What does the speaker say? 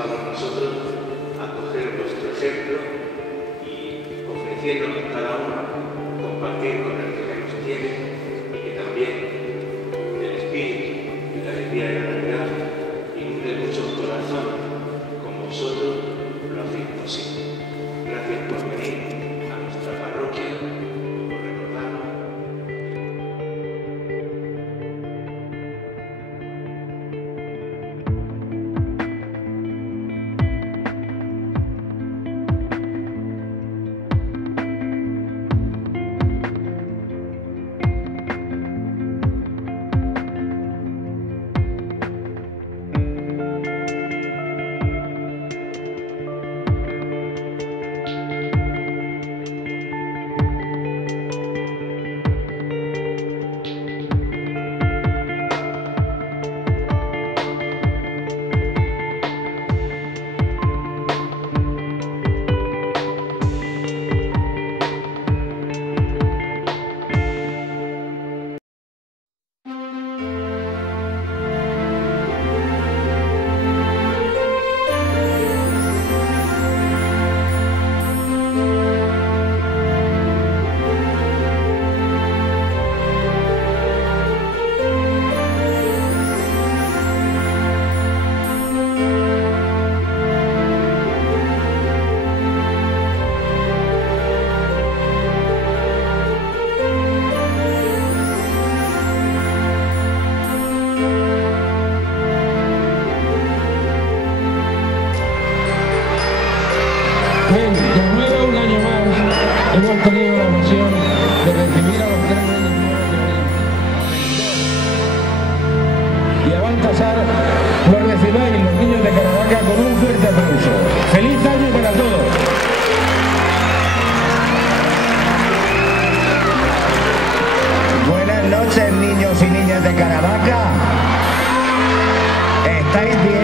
vamos nosotros a coger vuestro ejemplo y ofreciéndonos cada uno compartir con el que menos tiene y que también el espíritu y la alegría de la Navidad inunde mucho corazón como vosotros lo hacéis posible. Gracias por venir a nuestra parroquia, por recordarnos. Bien, de nuevo un año más hemos tenido la emoción de recibir a los 3 Reyes Magos de Oriente. Y a Baltasar los recibáis, los niños de Caravaca, con un fuerte aplauso. ¡Feliz año para todos! Buenas noches, niños y niñas de Caravaca. ¿Estáis bien?